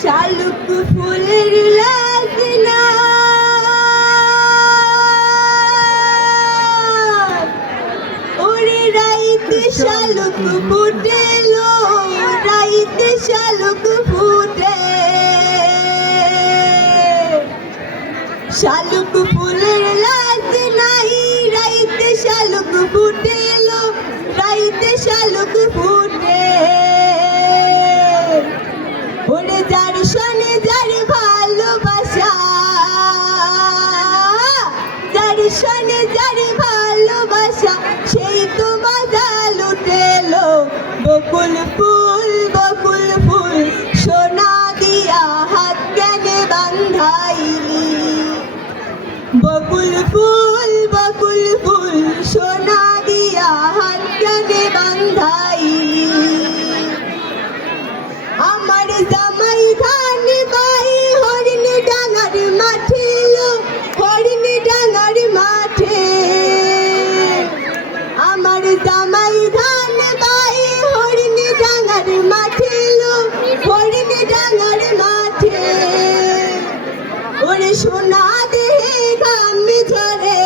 শালুক ফুলের লাজনা ওরে রাইতে শালুক ফুটেলো, রাইতে শালুক ফুটে। শালুক ফুলের লাজনাই রাইতে শালুক ফুটেলো, রাইতে শালুক ফুটে। ওরে যার শোনে যার ভালোবাসা, যার শোনে যার ভালোবাসা সেই তো মজা লুটেলো। বকুল ফুল সোনা দিয়া হাত কেনে বান্ধাইলি। বকুল ফুল সোনা দিয়া হাত কেনে বান্ধাইলি। আমার জামাই ধান বাই হরিণ ডাঙার মাঠে লো, হরিণ ডাঙার মাঠে। আমার জামাই ধান বাই হরিণ ডাঙার মাঠে লো, হরিণ ডাঙার মাঠে। ওরে সোনা দেহে ঘাম ঝরে,